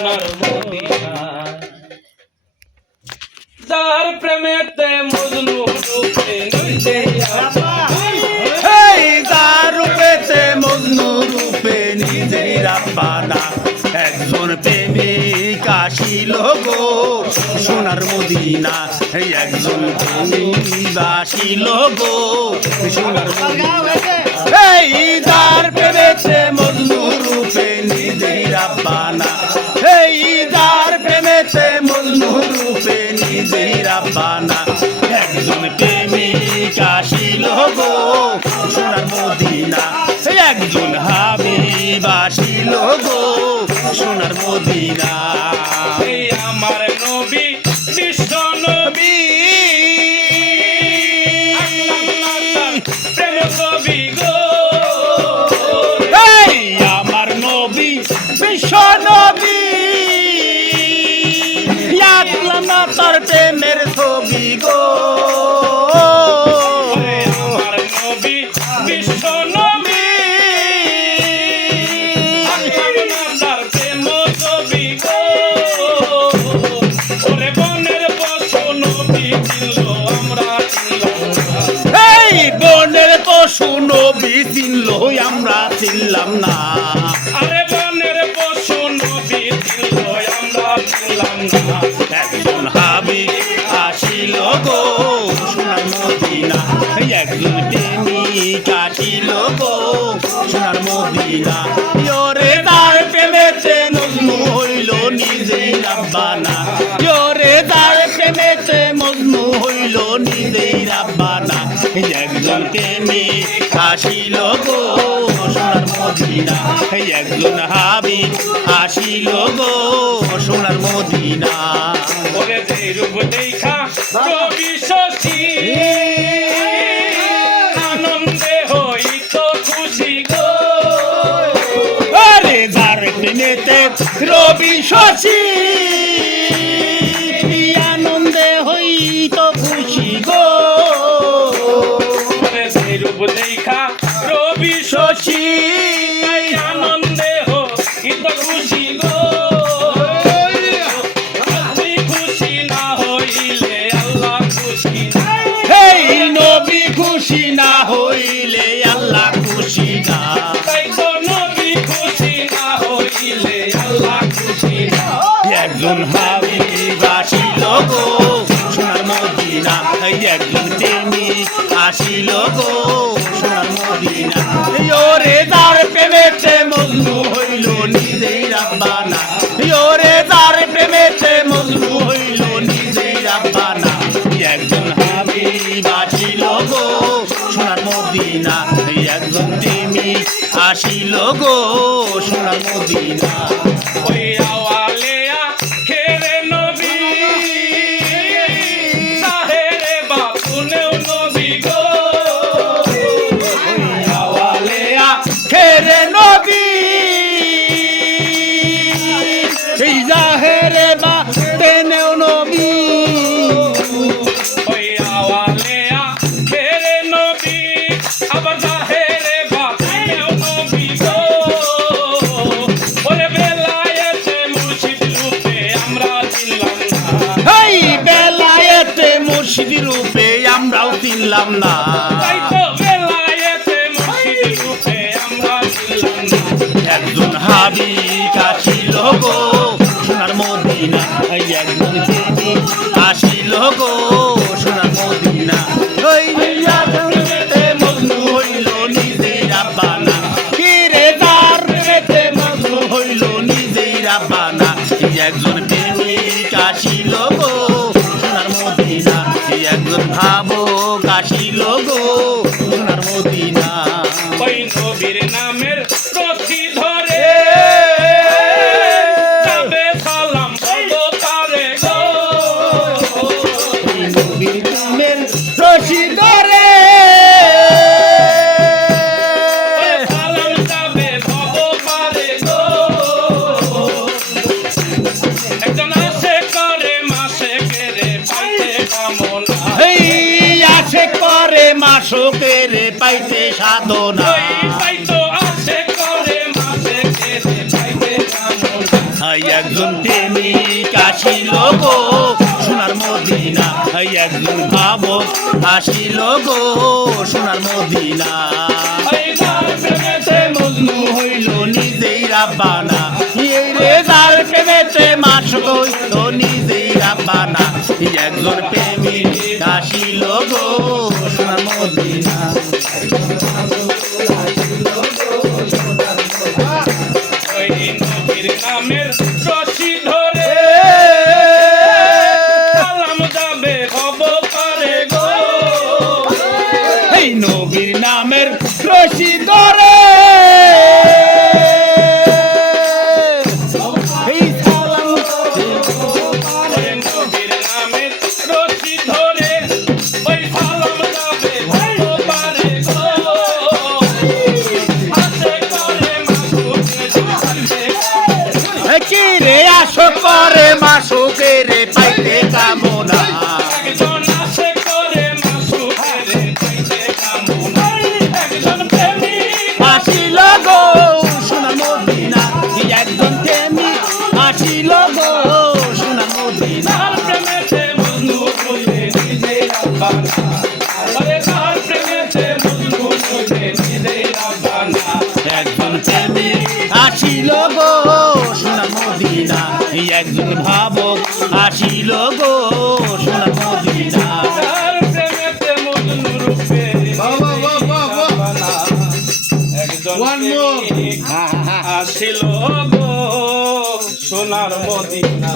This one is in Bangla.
সোনার মদিনায় যার প্রেমেতে মজনু রূপে নিজে যার রূপেতে মজনু রূপে নিজেই রাব্বানা একজন প্রেমিক আসিল গো সোনার মদিনা একজন প্রেমিক আসিল গো সোনার মদিনা যার প্রেমেতে মজনু রূপে নিজেই রাব্বানা যার প্রেমেতে মজনু রূপে নিজেই রাব্বানা একজন প্রেমিক আসিল গো সোনার মদিনা একজন হাবিব আসিল গো সোনার মদিনা আমার নবী বিশ্ব নবী প্রেম কবি গো আমার নবী বিশ্ব নবী তার প্রেমের ছবি গো আমার নবী বিশ্ব নবী তার প্রেম কবি গো ওরে বনের পশু নবী ছিল আমরা বনের পশু নবী চিনল আমরা চিনলাম না আরে বনের পশু নবী ছিল আমরা ছিলাম না একজন হাবিব আসিল গো সোনার মদিনা একজন প্রেমিক আসিল গো সোনার মদিনা ওরে তার প্রেমেতে মজনু হইল নিজেই রাব্বানা ওরে তার প্রেমেতে মজনু হইল নিজেই রাব্বানা একজন প্রেমিক আসিল গো সোনার মদিনা একজন হাবিব আসিল গো সোনার মদিনা ওরে যে রূপ দেখা রবি শশী আনন্দে হইত খুশি গো আরে যার প্রেমেতে রবি শশী আনন্দে হইত খুশি গো ওরে যে রূপ দেখা রবি শশী আনন্দে হইত খুশি গো তুই খুশি না হইলে আল্লাহ খুশি না নবী খুশি না হইলে আল্লাহ খুশি না তাই তো নবী খুশি না হইলে আল্লাহ খুশি না একজন হাবিব আসিল গো সোনার মদিনা একজন প্রেমিক আসিল গো সোনার মদিনা ওরে যার প্রেমেতে মজনু হইল নিজেই রাব্বানা ওরে যার প্রেমেতে মজনু হইল নিজেই রাব্বানা একজন হাবিব আসিল গো সোনার মদিনা একজন প্রেমিক আসিল গো সোনার মদিনা ওই আওয়ালিয়া খেরে নবী তাহেরে বাপুনেও নবী গো আওয়ালিয়া খেরে নবী এই জাহেরে বা তেনেও নবী ওই আওয়ালিয়া খেরে নবী আবার তাহেরে বাপুনেও নবী গো ওরে বেলায়েতে মুর্শিদ রূপে আমরা ছিলাম না এই বেলায়েতে মুর্শিদ রূপে আমরাও চিনলাম না তাই তো বেলায়েতে মুর্শিদ রূপে আমরা ছিলাম না একজন হাবিব আসিল গো সোনার মদিনা একজন প্রেমিক আসিল গো সোনার মদিনা ওই প্রেমেতে মজনু হইল নিজেই রাব্বানা কিরে যার প্রেমেতে মজনু হইল নিজেই রাব্বানা একজন প্রেমিক আসিল গো সোনার মদিনা একজন ভাবুক আসিল গো সোনার মদিনা ওই নবীর নামের রশি ধরে যাবে সালাম বলো তারে গো নবীর নামের রশি ধরে ওই সালাম যাবে ভব পারে গো একজন আসে করে মাসে কেড়ে পাইতে কামনা এই আসে করে মাসকের পাইতে সাধনা ওই পাইতো আসে করে মাসে কেড়ে পাইতে কামনা একজন প্রেমিক আসিল গো সোনার মদিনা, একজন ভাবক আসিল গো সোনার মদিনা। এই যার প্রেমেতে মজনু হইল নিজেই রাব্বানা, এই রে যার প্রেমেতে মাশক হইল নিজেই রাব্বানা, একজন প্রেমিক আসিল গো সোনার মদিনা। ওই নবীর নামের রশি ধরে সালাম যাবে ভব পারে গো। এই নবীর নামের রশি ধরে এই সালাম ওই নবীর নামের রশি ধরে ওই সালাম যাবে ভব পারে গো। হাতে করে মাসুকে কি রে আসো করে মাসুকে রে পাইতে কামনা, একজন আসে করে মাসুকে পাইতে কামনা। একজন প্রেমিক আসিল গো সোনার মদিনা, একজন প্রেমিক আসিল গো সোনার মদিনা। তার প্রেমেতে মজনু হইলে নিজে রাব্বানা। আরে তার প্রেমেতে মজনু হইলে নিজে রাব্বানা। একজন প্রেমিক আসিল গো সোনার মদিনা, একজন ভাবক আসিল গো সোনার মদিনা। তার প্রেমেতে মজনু রূপে রাব্বানা। একজন প্রেমিক আসিল গো সোনার মদিনা।